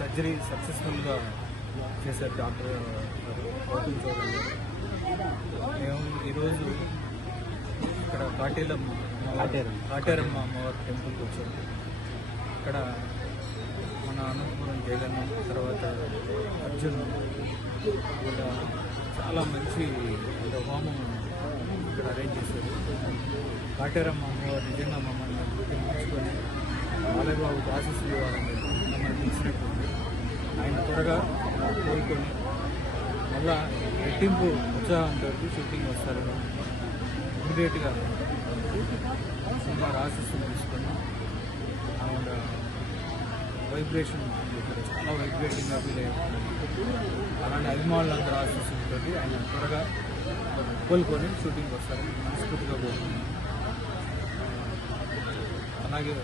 Surgery సక్సెస్ఫుల్గా చేశారు doctor Gautam Chowdary గారు. మేము ఈరోజు ఇక్కడ కాటేరమ్మ అమ్మవారి టెంపుల్కి వచ్చాము. ఇక్కడ మన అనంతపురం జగన్ తర్వాత అర్జున్ కూడా చాలా మంచి హోమం ఇక్కడ అరేంజ్ చేశారు. కాటేరమ్మ అమ్మవారు నిజంగా మమ్మల్ని పిలిపించుకొని బాలయ్యబాబుకి ఆశీస్సులు ఇవ్వాలని మమ్మల్ని పిలిచినట్టుంది. ఆయన త్వరగా కోరుకొని మళ్ళా రెట్టింపు ఉత్సాహంతో షూటింగ్ వస్తారని ఇమీడియట్గా సినిమా ఆశీస్సులు తీసుకొని అండ్ వైబ్రేషన్ ఇక్కడ చాలా వైబ్రేటింగ్గా ఫీల్ అయ్యారు. అలాంటి అభిమానులందరూ ఆశీస్సులతో ఆయన త్వరగా కోలుకొని షూటింగ్ వస్తారని మనస్ఫూర్తిగా కోరుకుంటున్నాం. అలాగే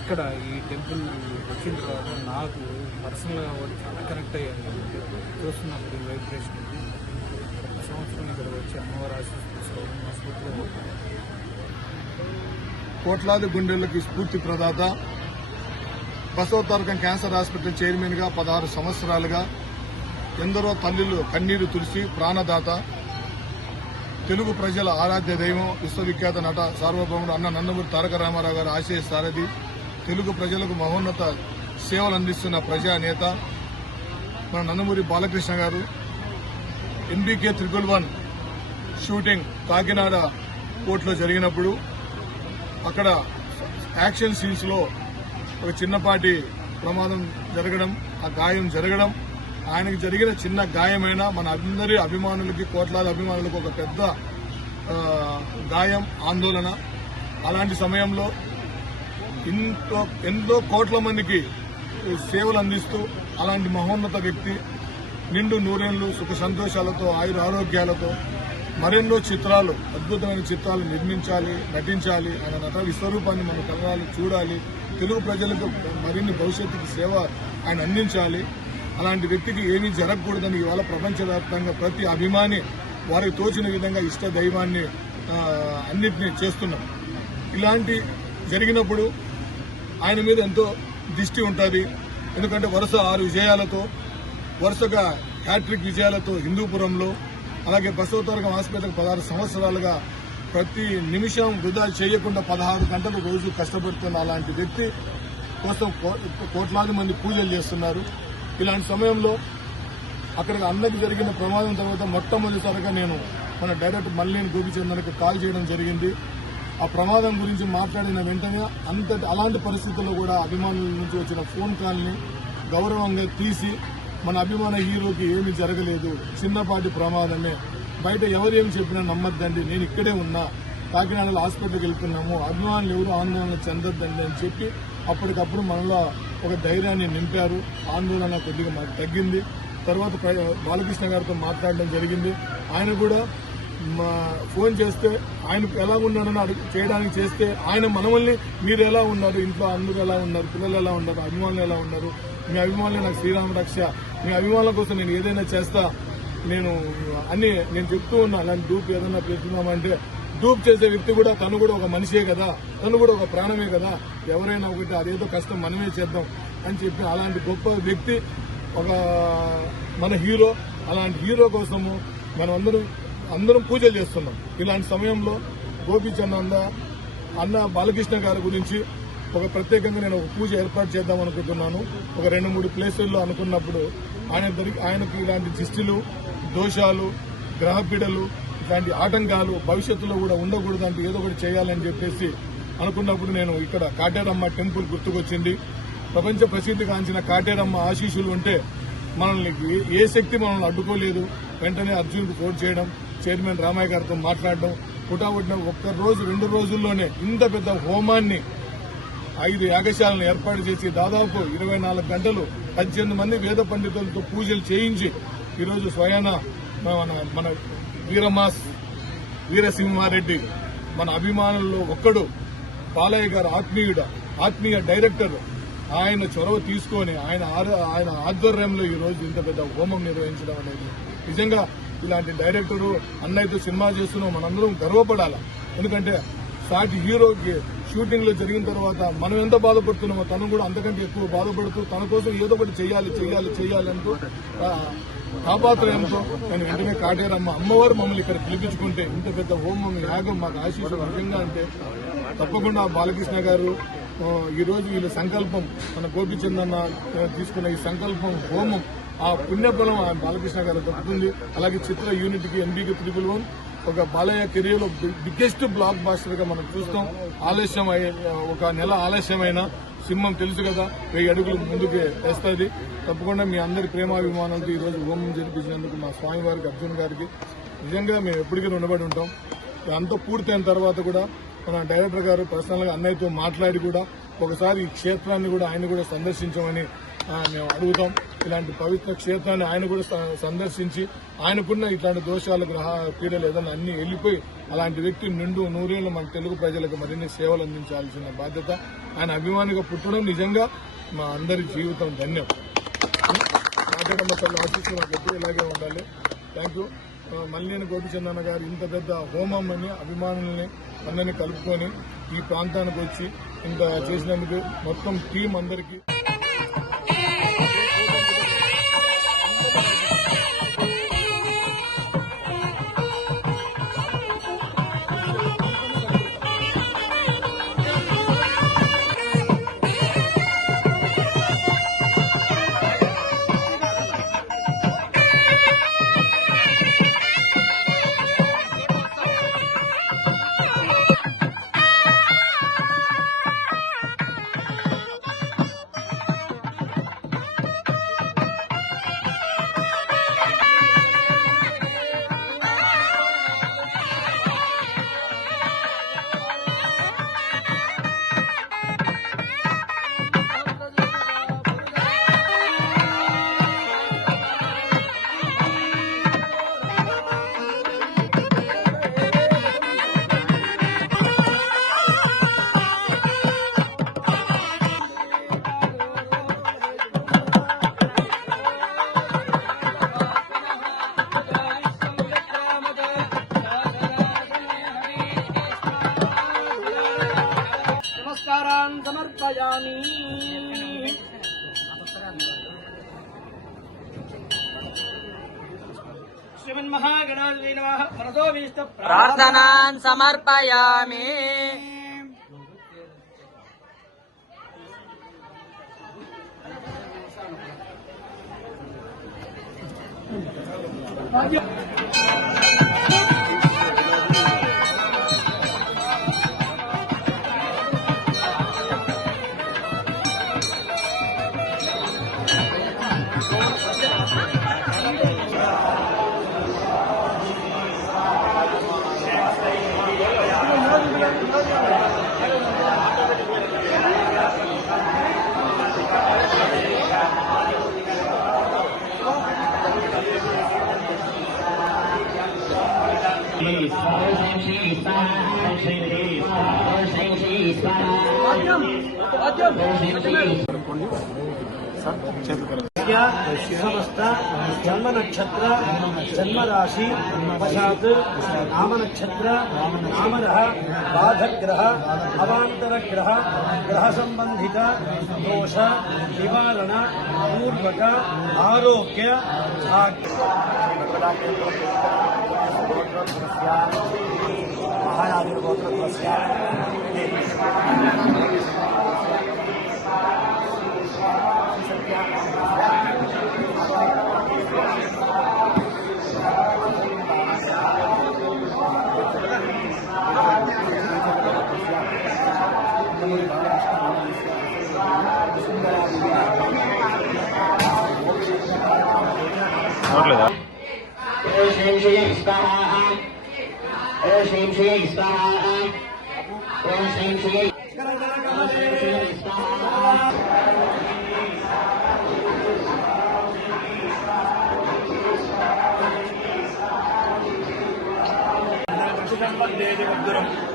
ఇక్కడ ఈ టెంపుల్ వచ్చిన తర్వాత నాకు పర్సనల్గా కూడా చాలా కనెక్ట్ అయ్యాను. చూస్తున్నప్పుడు ఈ వైబ్రేషన్ ఒక సంవత్సరం ఇక్కడ వచ్చి అమ్మవారి ఆశీస్సు తీసుకోవడం మనస్ఫూర్తిగా కోరుకుంటున్నాను. కోట్లాది గుండెలకు స్ఫూర్తి ప్రదాత, బసవతారకం క్యాన్సర్ హాస్పిటల్ చైర్మన్గా 16 సంవత్సరాలుగా ఎందరో తల్లులు కన్నీరు తుడిచి ప్రాణదాత, తెలుగు ప్రజల ఆరాధ్య దైవం, విశ్వవిఖ్యాత నట సార్వభౌముడు అన్న నందమూరి తారక రామారావు గారు ఆశయ సారథి, తెలుగు ప్రజలకు మహోన్నత సేవలు అందిస్తున్న ప్రజానేత మన నందమూరి బాలకృష్ణ గారు MBK 111 షూటింగ్ కాకినాడ కోర్టులో జరిగినప్పుడు అక్కడ యాక్షన్ సీన్స్ లో ఒక చిన్నపాటి ప్రమాదం జరగడం, ఆ గాయం జరగడం, ఆయనకు జరిగిన చిన్న గాయమైన మన అందరి అభిమానులకి, కోట్లాది అభిమానులకు ఒక పెద్ద గాయం, ఆందోళన. అలాంటి సమయంలో ఎంతో కోట్ల మందికి సేవలు అందిస్తూ అలాంటి మహోన్నత వ్యక్తి నిండు నూరేళ్లు సుఖ సంతోషాలతో ఆయుర ఆరోగ్యాలతో మరెన్నో చిత్రాలు, అద్భుతమైన చిత్రాలు నిర్మించాలి, నటించాలి. ఆయన నట విశ్వరూపాన్ని మన కళలు చూడాలి, తెలుగు ప్రజలకు మరిన్ని భవిష్యత్తుకి సేవ ఆయన అందించాలి. అలాంటి వ్యక్తికి ఏమీ జరగకూడదని ఇవాళ ప్రపంచవ్యాప్తంగా ప్రతి అభిమాని వారికి తోచిన విధంగా ఇష్ట దైవాన్ని అన్నింటినీ చేస్తున్నాం. ఇలాంటి జరిగినప్పుడు ఆయన మీద ఎంతో దిష్టి ఉంటుంది. ఎందుకంటే వరుస 6 విజయాలతో, వరుసగా హ్యాట్రిక్ విజయాలతో హిందూపురంలో, అలాగే బసవతారకం హాస్పిటల్ 16 సంవత్సరాలుగా ప్రతి నిమిషం వృధా చేయకుండా 16 గంటలు రోజు కష్టపడుతున్న అలాంటి వ్యక్తి కోసం కోట్లాది మంది పూజలు చేస్తున్నారు. ఇలాంటి సమయంలో అక్కడ అన్నకి జరిగిన ప్రమాదం తర్వాత మొట్టమొదటిసారిగా నేను మన డైరెక్టర్ మల్లేని గోపిచందన్కి కాల్ చేయడం జరిగింది. ఆ ప్రమాదం గురించి మాట్లాడిన వెంటనే అలాంటి పరిస్థితుల్లో కూడా అభిమానుల నుంచి వచ్చిన ఫోన్ కాల్ని గౌరవంగా తీసి మన అభిమాన హీరోకి ఏమీ జరగలేదు, చిన్నపాటి ప్రమాదమే, బయట ఎవరేం చెప్పినా నమ్మద్దండి, నేను ఇక్కడే ఉన్నా, కాకినాడలో హాస్పిటల్కి వెళ్తున్నాము, అభిమానులు ఎవరు ఆందోళన చెందొద్దండి అని చెప్పి అప్పటికప్పుడు మనలో ఒక ధైర్యాన్ని నింపారు. ఆందోళన కొద్దిగా మనకు తగ్గింది. తర్వాత బాలకృష్ణ గారితో మాట్లాడడం జరిగింది. ఆయన కూడా ఫోన్ చేస్తే ఆయన ఎలా ఉన్నాడని చేయడానికి చేస్తే ఆయన మనల్ని మీరు ఎలా ఉన్నారు, ఇంట్లో అందరూ ఎలా ఉన్నారు, పిల్లలు ఎలా ఉన్నారు, అభిమానులు ఎలా ఉన్నారు, మీ అభిమానులు నాకు శ్రీరామ రక్ష, మీ అభిమానుల కోసం నేను ఏదైనా చేస్తా, నేను చెప్తూ ఉన్నా. అలాంటి డూప్ ఏదైనా పెడుతున్నామంటే డూప్ చేసే వ్యక్తి కూడా తను కూడా ఒక మనిషే కదా, తను కూడా ఒక ప్రాణమే కదా, ఎవరైనా ఒకటి అదేదో కష్టం మనమే చేద్దాం అని చెప్పి అలాంటి గొప్ప వ్యక్తి ఒక మన హీరో. అలాంటి హీరో కోసము మనం అందరం పూజలు చేస్తున్నాం. ఇలాంటి సమయంలో గోపిచంద్ అన్న బాలకృష్ణ గారి గురించి ఒక ప్రత్యేకంగా నేను ఒక పూజ ఏర్పాటు చేద్దాం అనుకుంటున్నాను. ఒక 2-3 ప్లేసుల్లో అనుకున్నప్పుడు ఆయనకు ఇలాంటి దిష్టిలు, దోషాలు, గ్రహపీడలు, ఇలాంటి ఆటంకాలు భవిష్యత్తులో కూడా ఉండకూడదంటే ఏదో ఒకటి చేయాలని చెప్పేసి అనుకున్నప్పుడు నేను ఇక్కడ కాటేరమ్మ టెంపుల్ గుర్తుకొచ్చింది. ప్రపంచ ప్రసిద్ధిగాంచిన కాటేరమ్మ ఆశీస్సులు ఉంటే మనల్ని ఏ శక్తి మనల్ని అడ్డుకోలేదు. వెంటనే అర్జున్కు ఫోన్ చేయడం, చైర్మన్ రామయ్య గారితో మాట్లాడడం, పుట్టిన 1 రోజు 2 రోజుల్లోనే ఇంత పెద్ద హోమాన్ని 5 యాగశాలను ఏర్పాటు చేసి దాదాపు 24 గంటలు 18 మంది వేద పండితులతో పూజలు చేయించి ఈరోజు స్వయాన మన వీరసింహారెడ్డి మన అభిమానుల్లో ఒక్కడు, బాలయ్య గారు ఆత్మీయ డైరెక్టర్, ఆయన చొరవ తీసుకొని ఆయన ఆధ్వర్యంలో ఈ రోజు ఇంత పెద్ద హోమం నిర్వహించడం అనేది నిజంగా ఇలాంటి డైరెక్టరు అన్నయ్యతో సినిమా చేస్తున్నాం మనందరం గర్వపడాలా. ఎందుకంటే సాటి హీరోకి షూటింగ్ లో జరిగిన తర్వాత మనం ఎంత బాధపడుతున్నామో తను కూడా అంతకంటే ఎక్కువ బాధపడుతూ తన కోసం ఏదో ఒకటి చేయాలి అంటూ తాపాత్రయంతో నేను వెంటనే కాటేరమ్మ అమ్మవారు మమ్మల్ని ఇక్కడ పిలిపించుకుంటే ఇంత పెద్ద హోమం యాగం మాకు ఆశీస్సు నిజంగా అంటే తప్పకుండా బాలకృష్ణ గారు ఈ రోజు వీళ్ళ సంకల్పం మన గోపిచందన్న తీసుకున్న ఈ సంకల్పం హోమం ఆ పుణ్యఫలం ఆ బాలకృష్ణ గారు దక్కుతుంది. అలాగే చిత్ర యూనిట్కి ఎన్బీకి 111 ఒక బాలయ్య కెరీర్ లో బిగ్గెస్ట్ బ్లాక్ బాస్టర్ గా మనం చూస్తాం. ఆలస్యం ఒక నెల ఆలస్యమైన సింహం తెలుసు కదా 1000 అడుగులు ముందుకే వేస్తుంది. తప్పకుండా మీ అందరి ప్రేమాభిమానాలతో ఈ రోజు హోమం జరిపించినందుకు మా స్వామివారికి అర్జున్ గారికి నిజంగా మేము ఎప్పటికీ రుణపడి ఉంటాం. అంతా పూర్తయిన తర్వాత కూడా మన డైరెక్టర్ గారు పర్సనల్ గా అన్నయ్యతో మాట్లాడి కూడా ఒకసారి ఈ క్షేత్రాన్ని కూడా ఆయన కూడా సందర్శించమని మేము అడుగుతాం. ఇలాంటి పవిత్ర క్షేత్రాన్ని ఆయన కూడా సందర్శించి ఆయనకున్న ఇట్లాంటి దోషాలు గ్రహ పీడలు ఏదైనా అన్ని వెళ్ళిపోయి అలాంటి వ్యక్తి నిండు నూరేళ్లు మన తెలుగు ప్రజలకు మరిన్ని సేవలు అందించాల్సిన బాధ్యత. ఆయన అభిమానిగా పుట్టడం నిజంగా మా అందరి జీవితం ధన్యం. నాటకమ్మ తల్లి ఆశీస్సులు నాకు ఎప్పుడు ఇలాగే ఉండాలి. Thank you. మల్లేని గోపిచందన్న గారు ఇంత పెద్ద హోమం అని అభిమానుల్ని అందరినీ కలుపుకొని ఈ ప్రాంతానికి వచ్చి ఇంత చేసినందుకు మొత్తం టీం అందరికీ నమస్కారాన్ సమర్పయామి. శ్రీమన్మహాగణాధిపతయే నమః. మనసోభీష్ట ప్రార్థనాన్ సమర్పయామి. సమస్త జన్మ నక్షత్ర జన్మ రాశి పశ్చాత్ నామ నక్షత్ర నామరః బాధగ్రహ అవాంతర గ్రహ గ్రహ సంబంధిత దోష నివారణ పూర్వక ఆరోగ్య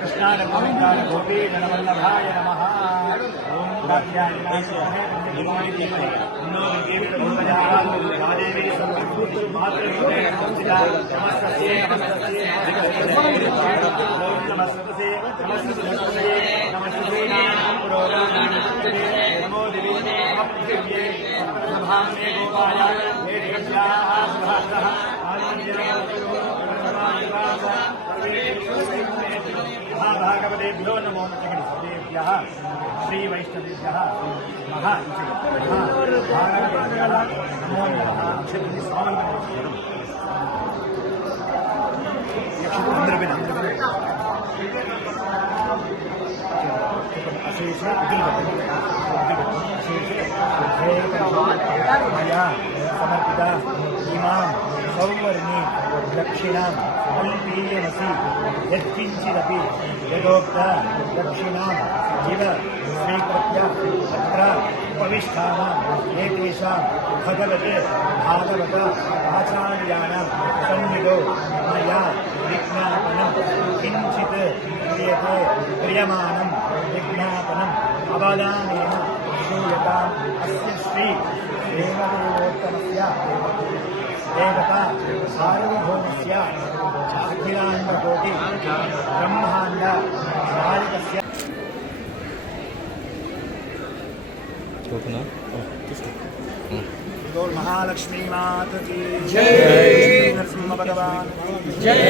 కృష్ణాయ గోపీ జనవల్లభాయ నమః. महाभागवतेभ्यो नमो सर्वेभ्यः श्रीवैष्णवेभ्यः महाभागवतेभ्यः नमो नमः अक्षतुल्य स्वामन्तम् अशेष मया समर्पिता इमां सौवर्णी दक्षिणां कल्पीयमसि यत्किञ्चिदपि यदोक्त दक्षिणां इव स्वीकृत्य तत्र उपविष्टानाम् एतेषां भगवते भागवत आचार्याणां सन्निधौ मया विज्ञापनं किञ्चित् क्रियते क्रियमाणं विज्ञापनम् अवधानेन श्रूयताम् अस्य श्री देवदेवोत्तमस्य देवता सार्वभौमस्य अखिलाण्डकोटि ब्रह्माण्ड मालिकस्य गौर महालक्ष्मी माता की जय, नरसिंह भगवान जय।